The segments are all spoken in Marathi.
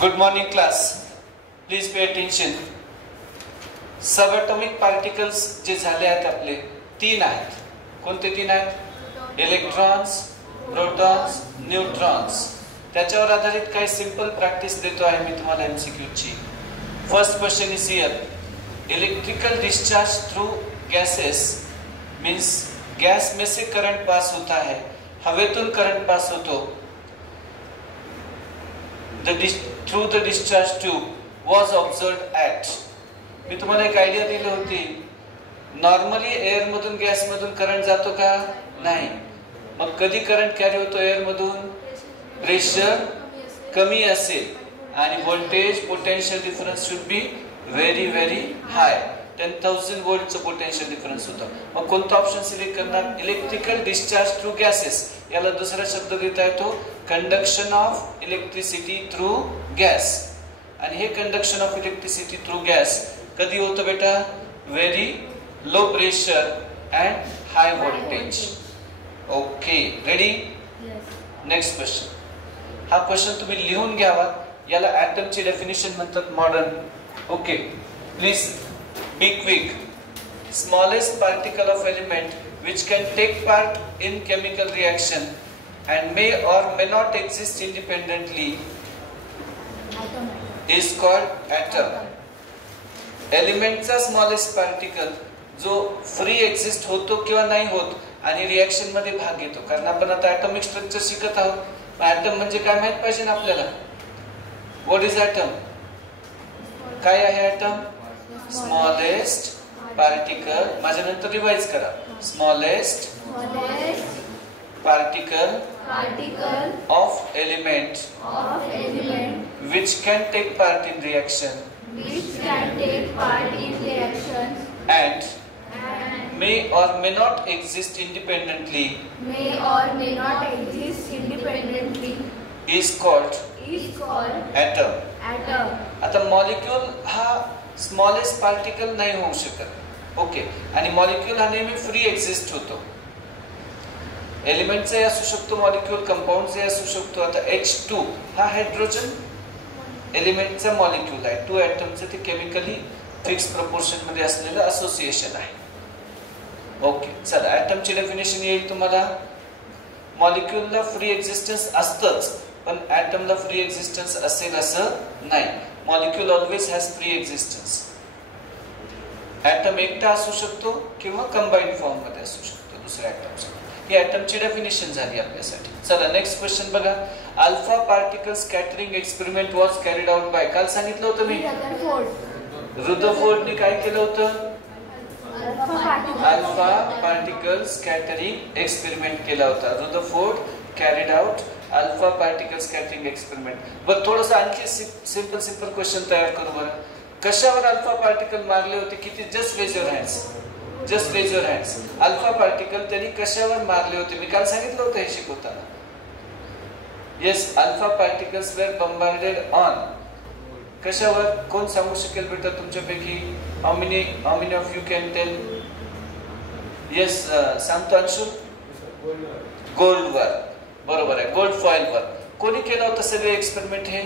Good morning class. Please pay attention. Subatomic particles जे झाले आहेत आपले तीन आहेत. कोणते तीन आहेत? Electrons, protons, neutrons. त्याच्यावर आधारित काही सिंपल प्रॅक्टिस देतो आहे मी तुम्हाला एमसीक्यू ची. First question is here. Electrical discharge through gases means gas में से करंट पास होता है, हवेतून करंट पास होतो. Through the discharge tube was observed at. मी तुम्हाला एक आयडिया दिली होती. नॉर्मली एअर मधून गॅस मधून करंट जातो का? नाही. मग कधी करंट कॅरी होतो एअर मधून? प्रेशर कमी असेल आणि voltage potential difference should be very very high. 10,000 वोल्टचं पोटेन्शियल डिफरन्स होतं. मग कोणता ऑप्शन सिलेक्ट करणार? Electrical discharge through gases. याला दुसरा शब्द देता येतो conduction of electricity through gas. आणि हे conduction of electricity through gas कधी होतं बेटा? Very low pressure and high voltage. Okay, ready? Next question. हा क्वेश्चन तुम्ही लिहून घ्यावा. याला ॲटमची डेफिनेशन म्हणतात modern. Okay, please be quick. Smallest particle of element which can take part in chemical reaction and may or may not exist independently is called atom. Element चा smallest particle जो फ्री एक्झिस्ट होतो किंवा नाही होत आणि रिएक्शन मध्ये भाग घेतो. कारण आपण आता ॲटॉमिक स्ट्रक्चर शिकत आहोत. ॲटम म्हणजे काय माहित पाहिजे ना आपल्याला. What is atom? काय आहे ॲटम? Smallest particle. माझ्या नंतर रिवाइज करा. Smallest particle of element which can take part in reaction and may or may not exist independently is called atom. आता मॉलिक्यूल हा स्मॉलेस्ट पार्टिकल नाही होऊ शकत. ओके, आणि मॉलिक्यूल हा नेहमी फ्री एक्झिस्ट होतो. एलिमेंटचे असू शकतो मॉलिक्यूल, कंपाऊंडचे असू शकतो. आता H2 हा हायड्रोजन एलिमेंटचा मॉलिक्यूल आहे. 2 ॲटमचे ते केमिकली फिक्स प्रपोर्शन मध्ये असलेलं असोसिएशन आहे. ओके, चला ॲटमची डेफिनेशन येईल तुम्हाला. मॉलिक्यूलला फ्री एक्झिस्टन्स असतंच, पण ॲटमला फ्री एक्झिस्टन्स असेल असं नाही. Molecule always has free existence. Atom एकटा असू शकतो किंवा कंबाईंड फॉर्म मध्ये असू शकतो दुसऱ्या ॲटमच्या. ही ॲटमची डेफिनेशन झाली आपल्यासाठी. चला नेक्स्ट क्वेश्चन बघा. Alpha particle scattering experiment was carried out by. काल सांगितलं होतं मी रुदरफोर्डने काय केलं होतं? अल्फा पार्टिकल स्कॅटरिंग एक्सपेरिमेंट केला होता. Rutherford carried out alpha particle scattering experiment. बरं, थोडंसं आणखी सिंपल क्वेश्चन तयार करू बरं. कशावर अल्फा पार्टिकल मारले होते? किती? Just raise your hands. Just raise your hands. Alpha particle त्यांनी कशावर मारले होते? मी काल सांगितलं होतं हे शिकवताना. Yes, alpha particles were bombarded on. कशावर? कोण सांगू शकेल बेटा तुमच्यापैकी? How many of you can tell? Yes, सांगतो अंशु. गोल्डवर. बरोबर आहे, गोल्ड फॉइलवर. कोणी केलं होतं सगळे एक्सपेरिमेंट? हे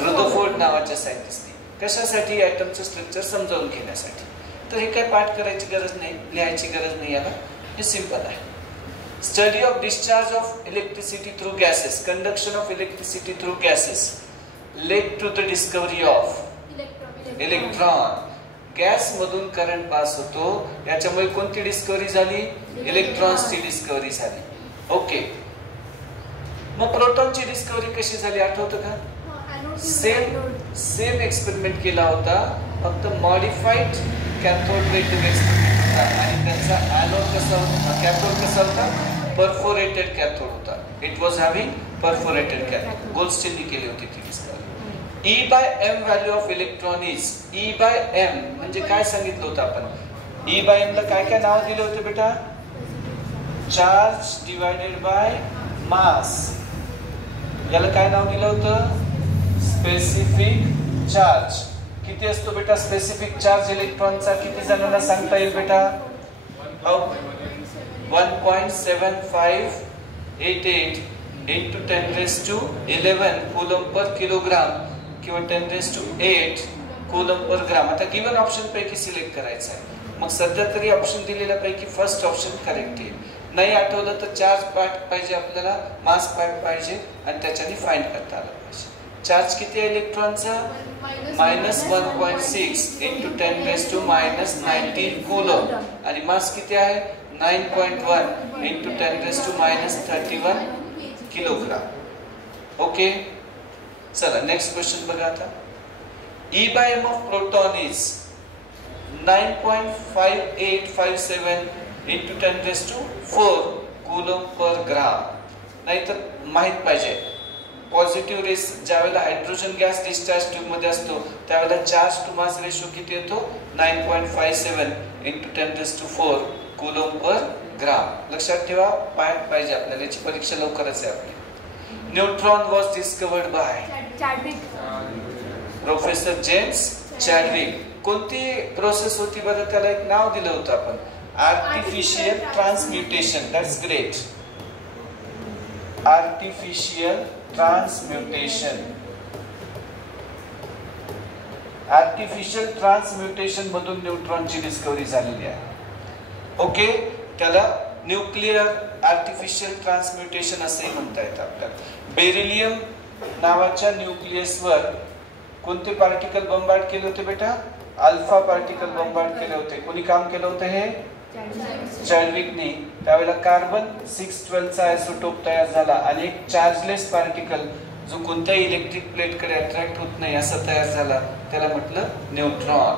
रुदरफोर्ड नावाच्या सायंटिस्टने. कशासाठी? ॲटमचं स्ट्रक्चर समजावून घेण्यासाठी. तर हे काय पाठ करायची गरज नाही, लिहायची गरज नाही याला. हे सिंपल आहे. Study of discharge of electricity through gases, conduction of electricity through gases led to the discovery of electron. Gas मधून करंट पास होतो, याच्यामुळे कोणती डिस्कवरी झाली? इलेक्ट्रॉन्सची डिस्कवरी झाली. ओके, मग प्रोटॉनची डिस्कवरी कशी झाली आठवतं का? सेम एक्सपेरिमेंट केला होता, फक्त modified cathode ray tube experiment होता. आणि त्यांचा एनोड कसा होता? कॅथोड कसा होता? परफोरेटेड कॅथोड होता. It was having perforated cathode. गोल्डस्टीनने केली होती ती discovery. E/m value of electron is. E/m म्हणजे काय सांगितलं होतं आपण? E/m ला काय काय नाव दिले होते बेटा? Charge divided by mass. याला काय नाव दिलं होतं? Specific charge. किती असतो बेटा स्पेसिफिक चार्ज इलेक्ट्रॉनचा? किती जणांना सांगता येईल बेटा? 1.7588 into 10 raised to 11 coulomb per kilogram किंवा 10⁸ कूलम पर ग्राम. आता गिवन ऑप्शन पैकी सिलेक्ट करायचं आहे. मग सध्या तरी ऑप्शन दिलेल्यापैकी फर्स्ट ऑप्शन करेक्ट आहे. नाही आठवलं तर चार्ज पार्ट पाहिजे आपल्याला, मास पार्ट पाहिजे आणि त्याच्याने फाइंड करता आलं पाहिजे. चार्ज किती आहे इलेक्ट्रॉनचा? -1.6 × 10⁻⁻19 कूलम. आणि मास किती आहे? 9.1 × 10⁻31 किलोग्राम. ओके, चला नेक्स्ट क्वेश्चन बघा आता. E/m of proton is 9.5857 × 10⁴ coulomb per gram. नाहीतर माहित पाहिजे पॉझिटिव्ह रेस ज्यावेळेला हायड्रोजन गॅस डिस्चार्ज ट्यूब मध्ये असतो त्यावेळेला चार्ज टू मास रेशो किती येतो? 9.57 × 10⁴ कूलम पर ग्राम. लक्षात ठेवा, पाहिजे आपल्याला, याची परीक्षा लवकरच आहे आपली. Neutron was discovered by professor James Chadwick. कोणती प्रोसेस होती बरं? त्याला एक नाव दिलं होतं आपण, artificial transmutation. That's great. Artificial transmutation. Artificial transmutation मधून न्यूट्रॉनची डिस्कवरी झालेली आहे. ओके, त्याला न्यूक्लिअर आर्टिफिशियल ट्रान्सम्युटेशन असेही म्हणता येतं आपल्याला. बेरिलियम नावाच्या न्यूक्लियसवर कोणते पार्टिकल बंबार्ड केले होते बेटा? अल्फा पार्टिकल बंबार्ड केले होते. कोणी काम केलं होतं हे? चॅडविकने. त्यावेळेला कार्बन 612 चा आयसोटोप तयार झाला आणि एक चार्जलेस पार्टिकल जो कोणत्याही इलेक्ट्रिक प्लेटकडे अट्रॅक्ट होत नाही असा तयार झाला, त्याला म्हटलं न्यूट्रॉन.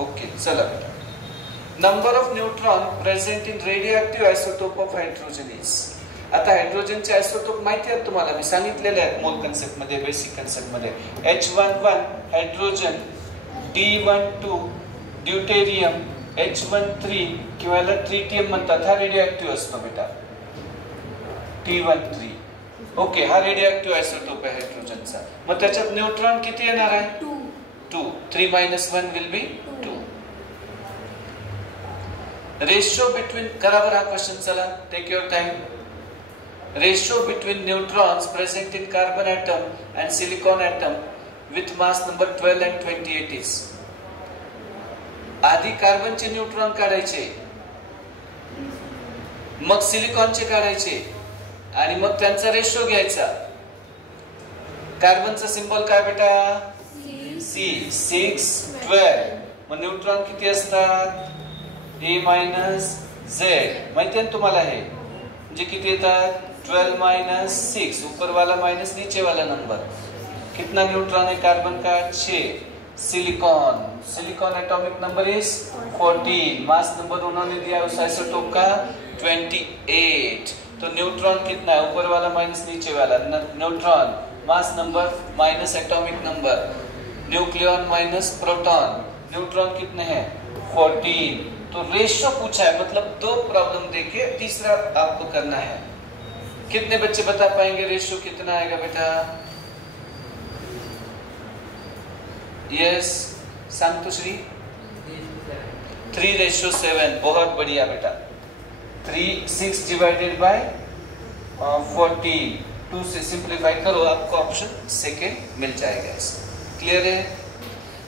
ओके, चला बेटा. Number of neutron present in radioactive isotope of hydrogen is. आता हायड्रोजनचे आयसोटोप माहिती आहेत तुम्हाला, मी सांगितलेले आहेत मोल कन्सेप्ट मध्ये, बेसिक कन्सेप्ट मध्ये. H11 hydrogen, D12 deuterium, H13 किंवा ट्रिटियम म्हणतात, हा रेडिओएक्टिव्ह असतो बेटा. T13. ओके, हा रेडिओएक्टिव्ह आयसोटोप आहे हायड्रोजनचा. मग त्याच्यात न्यूट्रॉन किती येणार आहे? 2. 3 - 1 विल बी 2. रेशियो बिटवीन, करा बरं हा क्वेश्चन, चला take your time. Ratio between neutrons present in carbon atom and silicon atom with mass number 12 and 28 is. आधी कार्बनचे न्यूट्रॉन काढायचे, मग सिलिकॉनचे काढायचे आणि मग त्यांचा रेशियो घ्यायचा. कार्बनचा सिंबल काय बेटा? C. 6 12. मग न्यूट्रॉन किती असतात? A - Z. माहिती आहे तुम्हाला हे, म्हणजे किती येतात? 12 - 6. ऊपर वाला माइनस नीचे वाला नंबर. कितना न्यूट्रॉन है कार्बन का? 6. Silicon, silicon atomic number is 14. Mass number उन्होंने दिया उस आइसोटोप का 28. तो न्यूट्रॉन कितना है? ऊपर वाला माइनस नीचे वाला. Neutron mass number minus atomic number, nucleon minus proton. Neutron कितने हैं? 14. तो रेशियो पूछा है, मतलब 2 प्रॉब्लम देके तीसरा आपको करना है. कितने बच्चे बता पाएंगे रेशियो कितना आएगा बेटा? यस, संतोश्री. 3:7. बहुत बढ़िया बेटा. 6 डिवाइडेड बाय 14. 2 से सिंप्लीफाई करो, आपको ऑप्शन सेकेंड मिल जाएगा. इसमें क्लियर है?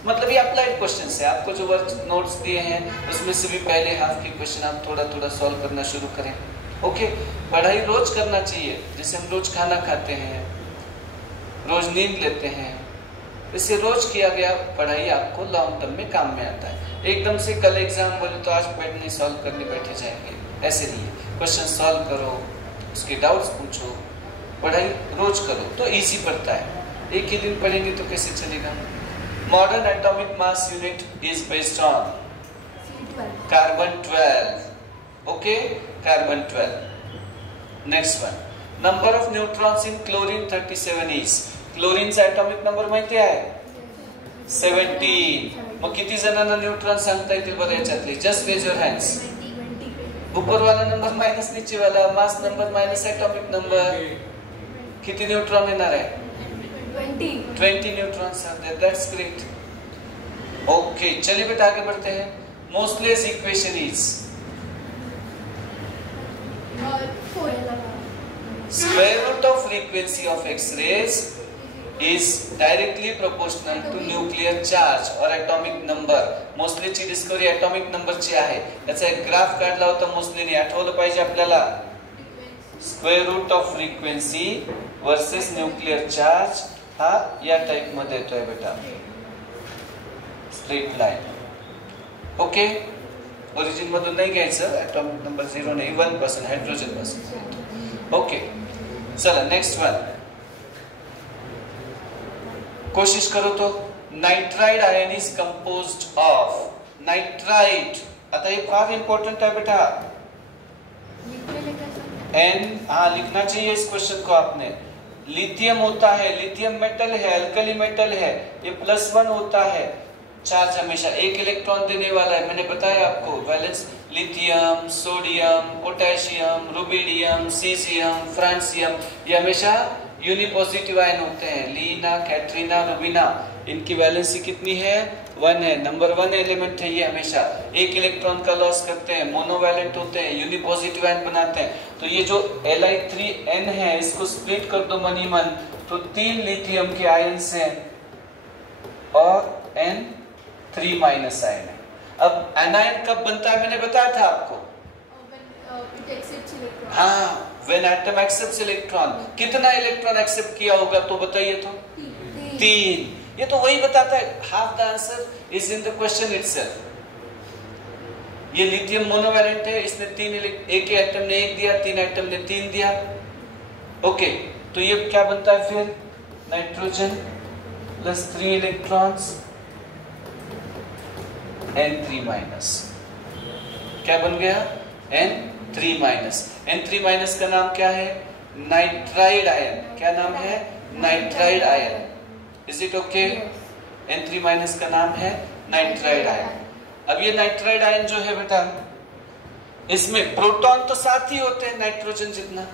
मतलब ये अप्लाइड क्वेश्चन है. आपको जो वर्क नोट्स दिए हैं उसमें से भी पहले हाफ के क्वेश्चन आप थोड़ा थोड़ा सॉल्व करना शुरू करें. ओके, पढ़ाई रोज करना चाहिए. जैसे हम रोज खाना खाते हैं, रोज नींद लेते हैं, इससे रोज किया गया पढ़ाई आपको लॉन्ग टर्म में काम में आता है. एकदम से कल एग्जाम बोले तो आज बैठने सॉल्व करने बैठे जाएंगे, ऐसे नहीं. क्वेश्चन सॉल्व करो, उसके डाउट्स पूछो, पढ़ाई रोज करो तो इजी पड़ता है. एक ही दिन पढ़ेंगे तो कैसे चलेगा? Modern atomic mass unit is based on carbon 12. Okay, carbon 12. Next one. Number of neutrons in chlorine 37 is. Chlorine चा atomic number माहिती आहे? 17. मग किती जणांना न्यूट्रॉन सांगता येतील बरं याच्यातले? Just raise your hands. ऊपर वाला नंबर माइनस नीचे वाला, mass number minus atomic number. किती न्यूट्रॉन येणार आहे? 20 neutrons are there. That's great. Okay, चलिए बेटा आगे बढ़ते हैं. Moseley's equation is square root of frequency of X rays is directly proportional to nuclear charge or atomic number. मोस्लीची डिस्कवरी atomic numberची आहे. त्याचा एक ग्राफ काढला होता मोस्लीने, आठवलं पाहिजे आपल्याला. Square root of frequency versus nuclear charge हा या टाइप मध्ये येतोय बेटा, स्ट्रेट लाईन. ओके, ओरिजिन मधून नाही घ्यायचं, atomic number 0 नाही, 1% हायड्रोजन पासून. ओके, चला नेक्स्ट वन कोशिश करो तो. Nitride ion is composed of nitride. आता ये फार इंपॉर्टेंट है बेटा, एन हाँ लिखना चाहिए इस क्वेश्चन को आपने. लिथियम होता है, लिथियम मेटल है, अल्कली मेटल है, ये +1 होता है. चार्ज हमेशा एक इलेक्ट्रॉन देने वाला है, मैंने बताया आपको. Valence lithium, sodium, potassium, rubidium, caesium, francium, ये हमेशा यूनिपॉजिटिव आयन होते हैं. लीना, कैटरीना, रुबिना, इनकी वैलेंसी कितनी है? 1 है. नंबर 1 एलिमेंट है ये, हमेशा एक इलेक्ट्रॉन का लॉस करते हैं, मोनोवैलेंट होते हैं, यूनिपॉजिटिव आयन बनाते हैं. तो ये जो Li3n है, इसको स्प्लिट कर दो मनी मन, तो 3 लिथियम के आयन्स हैं और N3- आयन है. अब एनायन कब बनता है मैंने बताया था आपको. हाँ, when atom accepts electron. कितना इलेक्ट्रॉन एक्सेप्ट किया होगा तो बताइए तो? 3. ये तो वही बताता है. Half the answer is in the question itself. ये लिथियम मोनोवैलेंट है, इसने 3 एक एटम ने 1 दिया, 3 एटम ने 3 दिया. ओके, तो ये क्या बनता है फिर? Nitrogen +3 electrons N3-. क्या बन गया? N3-. N3- का नाम क्या है? Nitride ion. क्या नाम है? Nitride ion. Is it okay? N3- का नाम है नाइट्राइड आयन. अब ये नाइट्राइड आयन जो है बेटा, इसमें प्रोटॉन तो 7 ही होते हैं नाइट्रोजन जितना,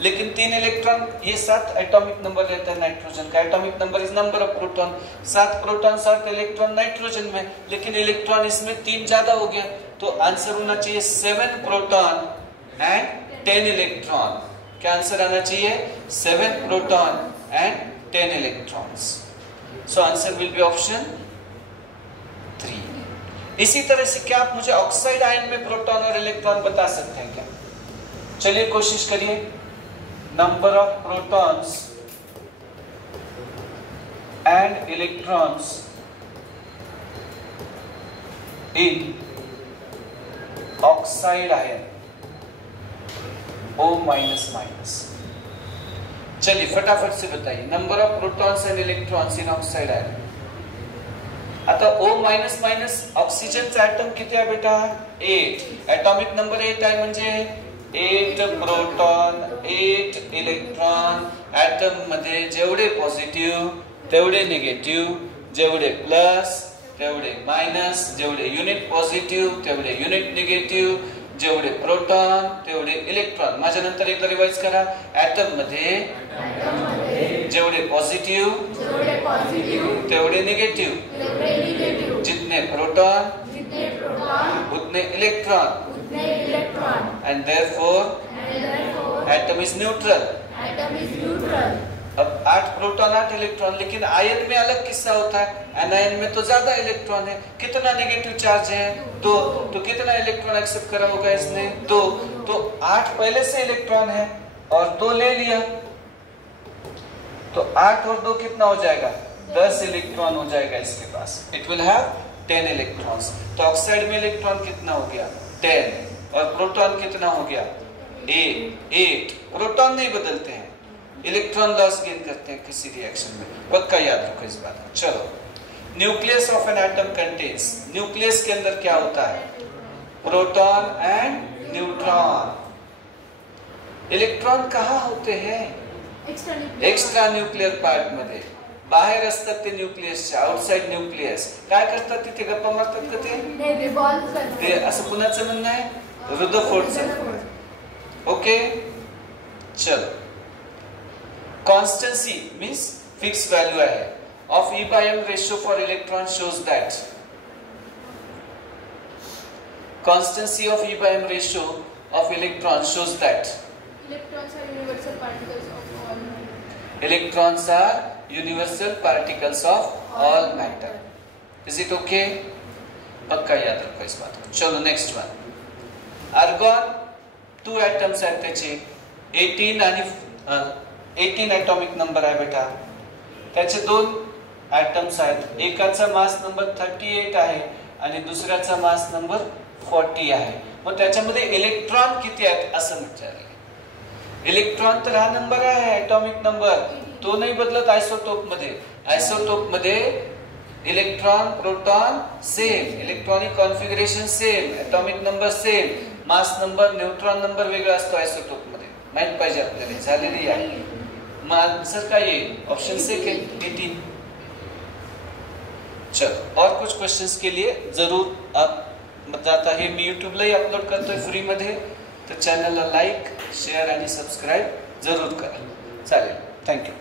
लेकिन 3 इलेक्ट्रॉन, ये 7 एटॉमिक नंबर रहता है नाइट्रोजन का. Atomic number is number of proton. 7 proton 7 electron nitrogen में, लेकिन इलेक्ट्रॉन इसमें 3 ज्यादा हो गया, तो आंसर होना चाहिए 7 प्रोटॉन एंड 10 इलेक्ट्रॉन. क्या आंसर आना चाहिए? 7 proton end 10 electrons. So answer will be option 3. इसी तरह से क्या आप मुझे ऑक्साइड आयन में प्रोटॉन और इलेक्ट्रॉन बता सकते हैं क्या? चलिए कोशिश करिए. Number of protons end electrons in oxide ion O-. चलिए फटाफट से बताइए. Number of protons end electrons in oxide ion. आता O-, ऑक्सिजनचा ॲटम किती आहे बेटा? 8. ॲटॉमिक नंबर 8 आहे, म्हणजे 8 प्रोटॉन 8 इलेक्ट्रॉन. ॲटम मध्ये जेवढे पॉझिटिव्ह तेवढे निगेटिव्ह, जेवढे प्लस तेवढे मायनस, जेवढे युनिट पॉझिटिव्ह तेवढे युनिट निगेटिव्ह, जेवढे प्रोटॉन तेवढे इलेक्ट्रॉन. माझ्या नंतर एकदा रिवाइज करा. ॲटम मध्ये जेवढे पॉझिटिव्ह तेवढे निगेटिव्ह, जितने प्रोटॉन उतने electron, end therefore atom is neutral. अब 8 प्रोटॉन 8 इलेक्ट्रॉन, लेकिन आयन में अलग किस्सा होता है. एनायन में तो ज्यादा इलेक्ट्रॉन है. कितना नेगेटिव चार्ज है? 2. तो कितना इलेक्ट्रॉन एक्सेप्ट करा होगा इसने? 2. तो 8 पहले से इलेक्ट्रॉन है और 2 ले लिया, तो 8 और 2 कितना हो जाएगा? 10 इलेक्ट्रॉन हो जाएगा इसके pass. It will have 10 electrons. तो ऑक्साइड में इलेक्ट्रॉन कितना हो गया? 10. और प्रोटॉन कितना हो गया? 8. प्रोटॉन नहीं बदलते हैं, इलेक्ट्रॉन लॉस गेन करते हैं किसी रिएक्शन में. पक्का याद रखो इस बात को. चलो, nucleus of an atom contains. Nucleus के अंदर क्या होता है? Proton end neutron. इलेक्ट्रॉन कहाँ होते हैं? एक्स्ट्रा न्यूक्लियर पार्ट मध्ये, बाहेर असतात ते न्यूक्लियसच्या. Outside nucleus. काय करतात तिथे? गप्पा मारतात का ते? असं कुणाचं म्हणणं आहे? रुदरफोर्डचं. ओके, चलो. Constancy means fixed value है of E/M ratio for electron shows that constancy of E/M ratio of electron shows that electrons are universal particles of all. Electrons are universal particles of all matter. Is it okay? पक्का याद रखो इस बात को। चलो नेक्स्ट वन। आर्गॉन 2 एटम्स आहेत त्याचे, 18 आणि 18 एटॉमिक नंबर आहे बेटा। त्याचे 2 एटम्स आहेत, एकाचा मास नंबर 38 आहे आणि दुसऱ्याचा मास नंबर 40 आहे। मग त्याच्यामध्ये इलेक्ट्रॉन किती आहेत असं विचारले। इलेक्ट्रॉन तर हा नंबर आहे एटॉमिक नंबर, तो नाही बदलत आयसोटोप मध्ये। आयसोटोप मध्ये electron proton same, electronic configuration same, atomic number same, mass number neutron number वेगळा असतो आयसोटोप मध्ये। माहित पाहिजे आपल्याला, झालेली आहे। मग आंसर काय येईल? Option second 18। चलो और कुछ क्वेश्चंस के लिए जरूर आप बताता है, मी यूट्यूबलाही अपलोड करतोय फ्री मध्ये, तर चॅनलला लाईक शेअर आणि सबस्क्राईब जरूर करा। चालेल, थँक्यू।